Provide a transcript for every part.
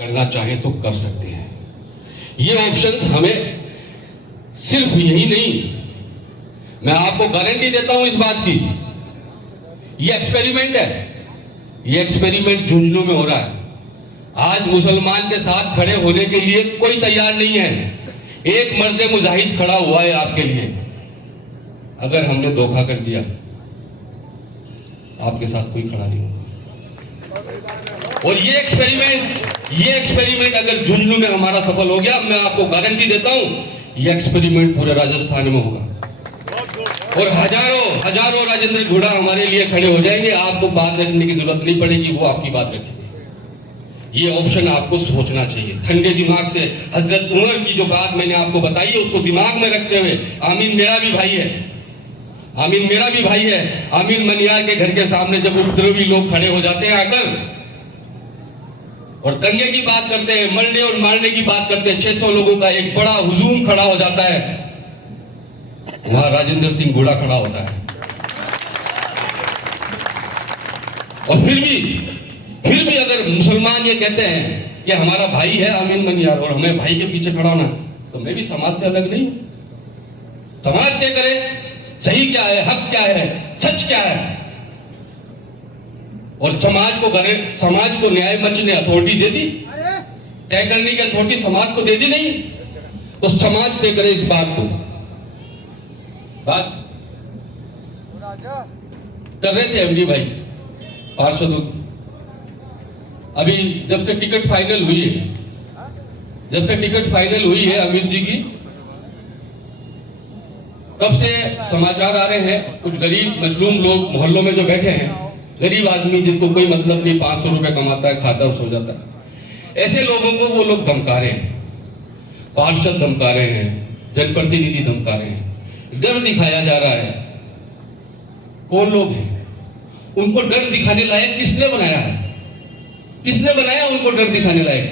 करना चाहे तो कर सकते हैं। ये ऑप्शंस हमें सिर्फ यही नहीं, मैं आपको गारंटी देता हूं इस बात की, ये एक्सपेरिमेंट है, ये एक्सपेरिमेंट झुंझुनू में हो रहा है। आज मुसलमान के साथ खड़े होने के लिए कोई तैयार नहीं है, एक मर्द मुजाहिद खड़ा हुआ है आपके लिए। अगर हमने धोखा कर दिया, आपके साथ कोई खड़ा नहीं होगा। और ये एक्सपेरिमेंट अगर झुंझुनू में हमारा सफल हो गया, मैं आपको गारंटी देता हूं ये एक्सपेरिमेंट पूरे राजस्थान में होगा और हजारों राजेंद्र घोड़ा हमारे लिए खड़े हो जाएंगे। आपको बात रखने की जरूरत नहीं पड़ेगी, वो आपकी बात रखेंगे। ये ऑप्शन आपको सोचना चाहिए ठंडे दिमाग से। हजरत उमर की जो बात मैंने आपको बताई है उसको दिमाग में रखते हुए, आमीन मेरा भी भाई है, आमीन मनियार के घर के सामने जब उपद्रवी लोग खड़े हो जाते हैं आकर और दंगे की बात करते हैं, मरने और मारने की बात करते हैं, 600 लोगों का एक बड़ा हुजूम खड़ा हो जाता है, वहां राजेंद्र सिंह घोड़ा खड़ा होता है। और फिर भी अगर मुसलमान ये कहते हैं कि हमारा भाई है आमीन मनियार और हमें भाई के पीछे खड़ा होना, तो मैं भी समाज से अलग नहीं हूं। समाज तय करे सही क्या है, हक क्या है, सच क्या है। और समाज को न्याय मंच ने अथॉरिटी दे दी, तय करने की अथॉरिटी समाज को दे दी नहीं, तो समाज तय करे इस बात को। बात कर रहे थे एमडी भाई पार्षदों की, अभी जब से टिकट फाइनल हुई है अमित जी की, तब से समाचार आ रहे हैं कुछ गरीब मजलूम लोग मोहल्लों में जो बैठे हैं, गरीब आदमी जिसको कोई मतलब नहीं, 500 रुपए कमाता है, खाता है, सो जाता है, ऐसे लोगों को वो लोग धमका रहे हैं, पार्षद धमका रहे हैं, जनप्रतिनिधि धमका रहे हैं, डर दिखाया जा रहा है। कौन लोग हैं? उनको डर दिखाने लायक किसने बनाया है? किसने बनाया उनको डर दिखाने लायक?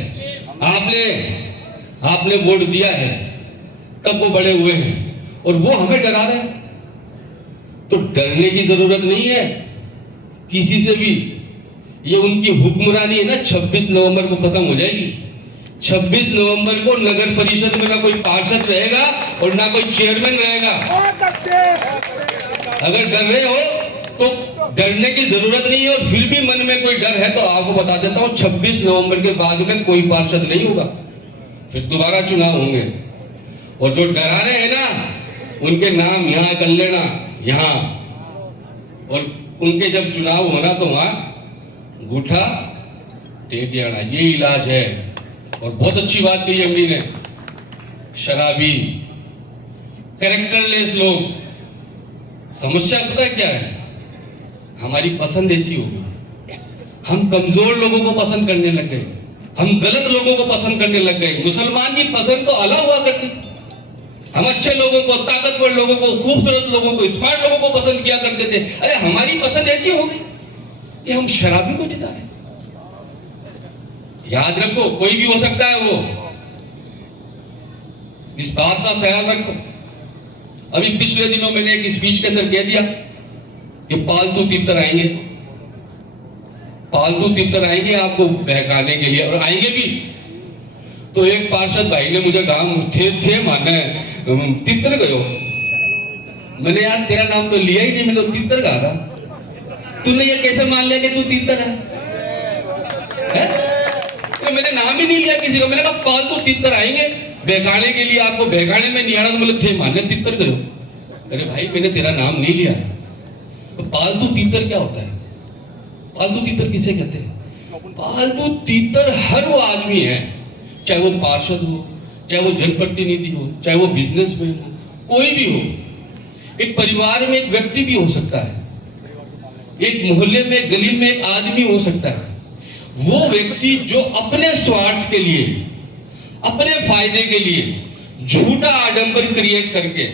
आपने वोट दिया है, तब वो बड़े हुए हैं और वो हमें डरा रहे हैं। तो डरने की जरूरत नहीं है किसी से भी। ये उनकी हुक्मरानी है ना, 26 नवंबर को खत्म हो जाएगी। 26 नवंबर को नगर परिषद में ना कोई पार्षद रहेगा और ना कोई चेयरमैन रहेगा। अगर डर रहे हो तो डरने की जरूरत नहीं है, और फिर भी मन में कोई डर है तो आपको बता देता हूं, 26 नवंबर के बाद में कोई पार्षद नहीं होगा, फिर दोबारा चुनाव होंगे। और जो डरा रहे हैं ना, उनके नाम यहां कर लेना, यहां, और उनके जब चुनाव होना तो वहां अंगूठा टेक जाना, ये इलाज है। और बहुत अच्छी बात की एमडी ने, शराबी, कैरेक्टरलेस लोग, समस्या पता है क्या है? हमारी पसंद ऐसी हो गई, हम कमजोर लोगों को पसंद करने लग गए, हम गलत लोगों को पसंद करने लग गए। मुसलमान की पसंद तो अलग हुआ करती थी, हम अच्छे लोगों को, ताकतवर लोगों को, खूबसूरत लोगों को, स्मार्ट लोगों को पसंद किया करते थे। अरे हमारी पसंद ऐसी हो गई कि हम शराबी को जिता रहे। याद रखो, कोई भी हो सकता है वो, इस बात का ख्याल रखो। अभी पिछले दिनों मैंने एक स्पीच के अंदर कह दिया कि पालतू तीतर आएंगे आपको बहकाने के लिए, और आएंगे भी। तो एक पार्षद भाई ने मुझे कहा, थे माने तितर गयो। मैंने यार तेरा नाम तो लिया ही नहीं, मैंने तो तितर कहा था। तूने ये कैसे मान लिया कि तू तितर है? तो मैंने नाम ही नहीं लिया किसी को। मैंने कहा पालतू तितर आएंगे बहकाने के लिए, आपको बहकाने में नहीं आना, तो बोले थे माने तितर गयो। अरे भाई मैंने तेरा नाम नहीं लिया। तो पालतू तीतर क्या होता है? पालतू तीतर किसे कहते हैं? पालतू तीतर हर वो आदमी है, चाहे वो पार्षद हो, चाहे वो जनप्रतिनिधि हो, चाहे वो बिजनेसमैन हो, कोई भी हो। एक परिवार में एक व्यक्ति भी हो सकता है, एक मोहल्ले में, गली में एक आदमी हो सकता है। वो व्यक्ति जो अपने स्वार्थ के लिए, अपने फायदे के लिए झूठा आडंबर क्रिएट करके,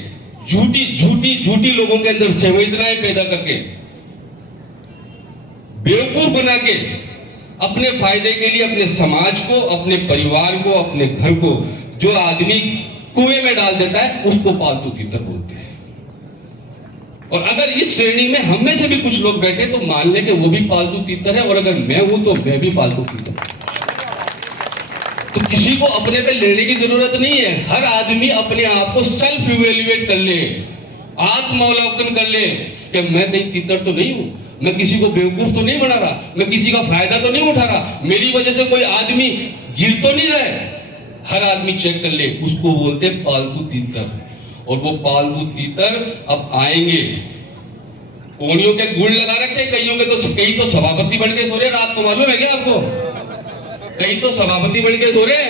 झूठी लोगों के अंदर संवेदनाएं पैदा करके, बेवकूफ बना के, अपने फायदे के लिए अपने समाज को, अपने परिवार को, अपने घर को जो आदमी कुएं में डाल देता है, उसको पालतू तीतर बोलते हैं। और अगर इस श्रेणी में हम में से भी कुछ लोग बैठे तो मान ले कि वो भी पालतू तीतर है, और अगर मैं हूं तो मैं भी पालतू तीतर। तो किसी को अपने पे लेने की जरूरत नहीं है। हर आदमी अपने आप को सेल्फ इवेल्युएट कर ले, आत्मावलोकन कर ले कि मैं कहीं तीतर तो नहीं हूं, मैं किसी को बेवकूफ तो नहीं बना रहा, मैं किसी का फायदा तो नहीं उठा रहा, मेरी वजह से कोई आदमी गिर तो नहीं रहा है। हर आदमी चेक कर ले, उसको बोलते हैं पालतू तीतर। और वो पालतू तीतर अब आएंगे। कोनियों के गुड़ लगा रखे, कई तो सभापति बन के सो रहे, रात को मालूम है क्या आपको? कई तो सभापति बन के सो रहे,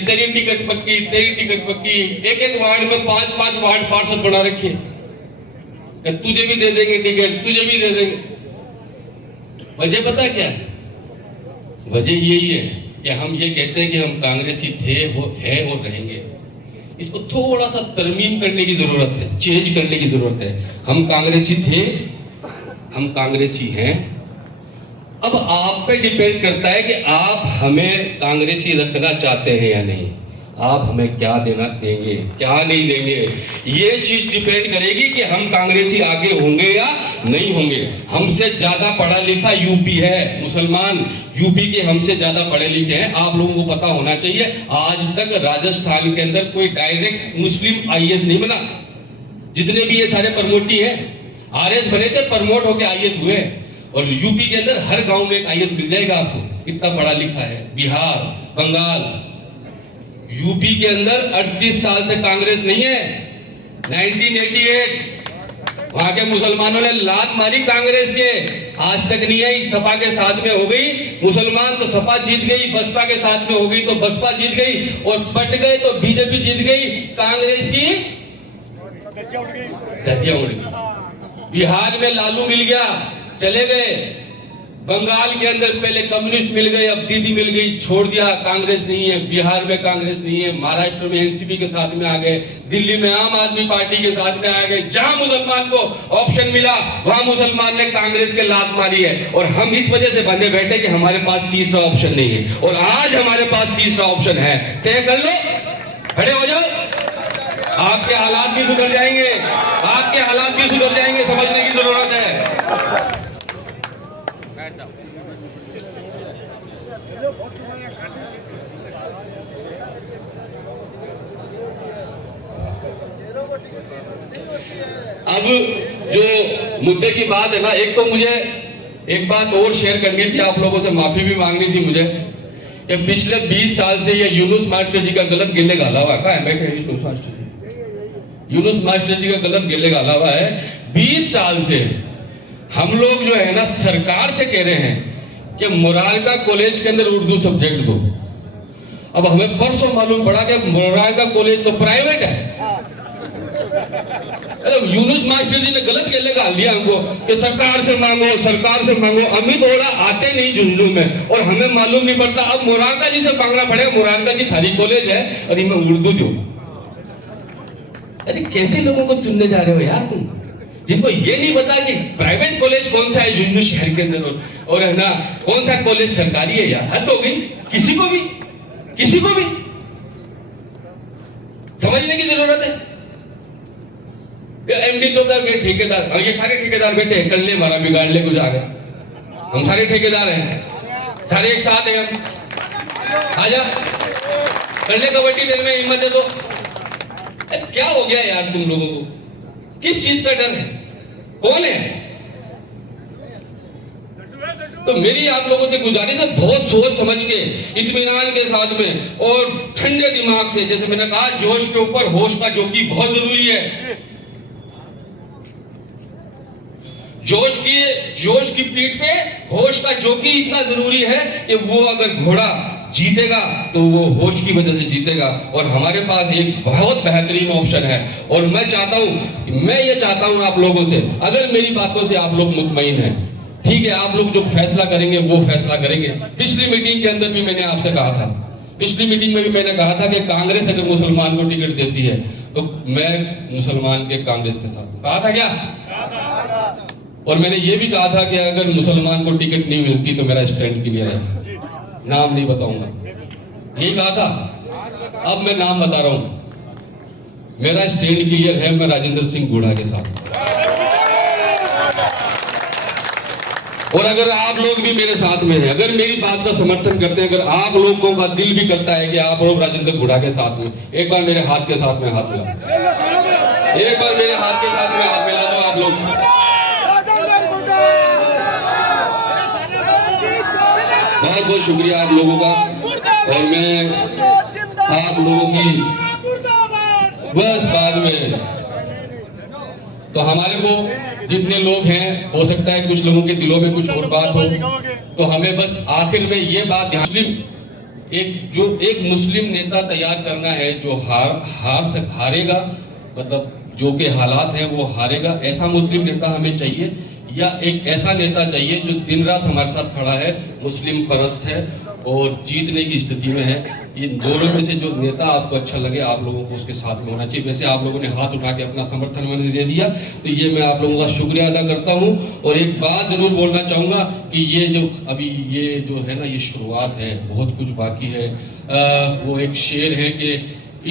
तेरी टिकट पक्की, तेरी टिकट पक्की। एक वार्ड में 5-5 वार्ड पार्षद बना रखे, तुझे भी दे देंगे टिकट, तुझे भी दे देंगे। वजह पता क्या है? वजह यही है कि हम ये कहते हैं कि हम कांग्रेसी थे, वो है और रहेंगे। इसको थोड़ा सा तरमीम करने की जरूरत है, चेंज करने की जरूरत है। हम कांग्रेसी थे, हम कांग्रेसी हैं। अब आप पे डिपेंड करता है कि आप हमें कांग्रेसी रखना चाहते हैं या नहीं। आप हमें क्या देना देंगे, क्या नहीं देंगे, ये चीज डिपेंड करेगी कि हम कांग्रेसी आगे होंगे या नहीं होंगे। हमसे ज्यादा पढ़ा लिखा यूपी है, मुसलमान यूपी के हमसे ज्यादा पढ़े लिखे हैं। आप लोगों को पता होना चाहिए, आज तक राजस्थान के अंदर कोई डायरेक्ट मुस्लिम आईएएस नहीं बना। जितने भी ये सारे प्रमोटी है, आरएस बने थे, प्रमोट होकर आईएएस हुए। और यूपी के अंदर हर गांव में एक आईएएस मिल जाएगा आपको, इतना पढ़ा लिखा है। बिहार, बंगाल, यूपी के अंदर 38 साल से कांग्रेस नहीं है। 1988 वहां के मुसलमानों ने लात मारी कांग्रेस के, आज तक नहीं आई। सपा के साथ में हो गई, मुसलमान तो सपा जीत गई, बसपा के साथ में हो गई तो बसपा जीत गई, और बट गए तो बीजेपी जीत गई। कांग्रेस की धज्जियां उड़ गई। बिहार में लालू मिल गया, चले गए। बंगाल के अंदर पहले कम्युनिस्ट मिल गए, अब दीदी मिल गई, छोड़ दिया, कांग्रेस नहीं है। बिहार में कांग्रेस नहीं है, महाराष्ट्र में एनसीपी के साथ में आ गए, दिल्ली में आम आदमी पार्टी के साथ में आ गए। जहां मुसलमान को ऑप्शन मिला वहां मुसलमान ने कांग्रेस के लात मारी है। और हम इस वजह से बंधे बैठे कि हमारे पास तीसरा ऑप्शन नहीं है, और आज हमारे पास तीसरा ऑप्शन है। तय कर लो, खड़े हो जाओ, आपके हालात भी सुधर जाएंगे, आपके हालात भी सुधर जाएंगे, समझने की जरूरत है। अब जो मुद्दे की बात है ना, एक तो मुझे एक बात और शेयर करनी थी, आप लोगों से माफी भी मांगनी थी मुझे, कि पिछले 20 साल से ये यूनुस मास्टर जी का गलत गिले गाला हुआ है। बैठे यूनुस मास्टर जी, यूनुस मास्टर जी का गलत गिले गाला हुआ है। 20 साल से हम लोग जो है ना सरकार से कह रहे हैं कि मुरारका कॉलेज के अंदर उर्दू सब्जेक्ट दो। अब हमें परसों मालूम पड़ा कि मुरारका कॉलेज तो प्राइवेट है। यूनुस मास्टर जी ने गलत गले गाल दिया हमको कि सरकार से मांगो, सरकार से मांगो। अमित बोला आते नहीं झुंझुनू में, और हमें मालूम नहीं पड़ता। अब मुरारका जी से मांगना पड़ेगा, मुरारका जी थारी कॉलेज है और इनमें उर्दू दो। अरे कैसे लोगों को चुनने जा रहे हो यार तुम, जिनको ये नहीं पता कि प्राइवेट कॉलेज कौन सा है झुंझुनू शहर के अंदर, और है ना कौन सा कॉलेज सरकारी है। यार हद हो गई, किसी को भी समझने की जरूरत है। एमडी तो ठेकेदार, और ये सारे ठेकेदार बैठे हैं, कर ले हमारा बिगाड़ ले कुछ आ गया। हम सारे ठेकेदार हैं, सारे एक साथ हैं। हम आजा कर ले, कबड्डी खेलने में हिम्मत है तो। क्या हो गया यार तुम लोगों को, किस चीज का डर है, कौन है? तो मेरी आप लोगों से गुजारिश है, बहुत सोच समझ के, इत्मीनान के साथ में और ठंडे दिमाग से, जैसे मैंने कहा जोश के ऊपर होश का जोकी बहुत जरूरी है। जोश की पीठ पे होश का जोकी इतना जरूरी है कि वो अगर घोड़ा जीतेगा तो वो होश की वजह से जीतेगा। और हमारे पास एक बहुत बेहतरीन ऑप्शन है, और मैं ये चाहता हूं आप लोगों से, अगर मेरी बातों से आप लोग मुतमईन हैं, ठीक है, आप लोग जो फैसला करेंगे वो फैसला करेंगे। पिछली मीटिंग के अंदर भी मैंने आपसे कहा था, पिछली मीटिंग में भी मैंने कहा था कि कांग्रेस अगर मुसलमान को टिकट देती है तो मैं मुसलमान के कांग्रेस के साथ, कहा था क्या? और मैंने ये भी कहा था कि अगर मुसलमान को टिकट नहीं मिलती तो मेरा स्टैंड क्लियर है, नाम नहीं बताऊंगा, यही कहा था। अब मैं नाम बता रहा हूं, मेरा स्टैंड क्लियर है, मैं राजेंद्र सिंह गुड़ा के साथ। और अगर आप लोग भी मेरे साथ में हैं, अगर मेरी बात का समर्थन करते हैं, अगर आप लोगों का दिल भी करता है कि आप लोग राजेंद्र गुढ़ा के साथ में, एक बार मेरे हाथ के साथ में हाथ मिला, एक बार मेरे हाथ के साथ में हाथ मिला दो आप लोग। बहुत बहुत शुक्रिया आप लोगों का। और मैं आप लोगों की बस बाद में तो हमारे को जितने लोग हैं, हो सकता है कुछ लोगों के दिलों में कुछ और बात हो, तो हमें बस आखिर में ये बात ध्यान, एक मुस्लिम नेता तैयार करना है जो हारेगा, मतलब जो के हालात हैं वो हारेगा, ऐसा मुस्लिम नेता हमें चाहिए, या एक ऐसा नेता चाहिए जो दिन रात हमारे साथ खड़ा है, मुस्लिम परस्त है और जीतने की स्थिति में है। ये दोनों में से जो नेता आपको अच्छा लगे, आप लोगों को उसके साथ में होना चाहिए। वैसे आप लोगों ने हाथ उठा के अपना समर्थन मैंने दे दिया, तो ये मैं आप लोगों का शुक्रिया अदा करता हूँ। और एक बात जरूर बोलना चाहूँगा कि ये जो अभी ये जो है ना, ये शुरुआत है, बहुत कुछ बाकी है। वो एक शेर है कि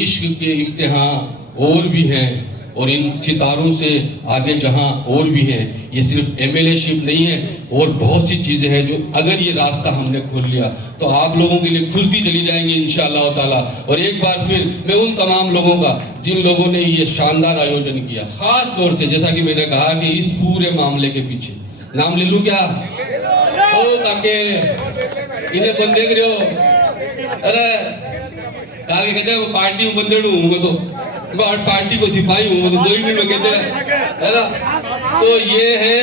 इश्क के इम्तिहान और भी हैं और इन सितारों से आगे जहां और भी हैं। ये सिर्फ एमएलए शिप नहीं है, और बहुत सी चीजें हैं जो अगर ये रास्ता हमने खोल लिया तो आप लोगों के लिए खुलती चली जाएंगी इंशाअल्लाह ताला। और एक बार फिर मैं उन तमाम लोगों का जिन लोगों ने ये शानदार आयोजन किया, खास तौर से जैसा कि मैंने कहा कि इस पूरे मामले के पीछे नाम ले लूं क्या? ओ काके इन्हें कौन देख रहे हो? अरे काके कहते हैं पार्टी में बंदे हूँ मैं, तो पार्टी को सिपाही हूँ, तो कोई भी मैं कहते हैं, है ना। तो ये है,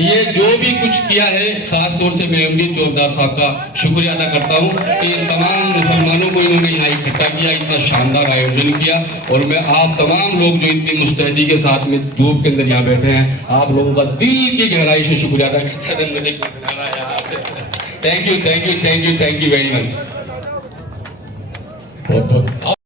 ये जो भी कुछ किया है, खास तौर से मैं एमडी चौधरी साहब का शुक्रिया अदा करता हूँ कि इन तमाम मुसलमानों को इन्होंने यहाँ इकट्ठा किया, इतना शानदार आयोजन किया। और मैं आप तमाम लोग जो इतनी मुस्तैदी के साथ में धूप के अंदर यहाँ बैठे हैं, आप लोगों का दिल की गहराई से शुक्रिया अदा करता हूँ। Thank you very much.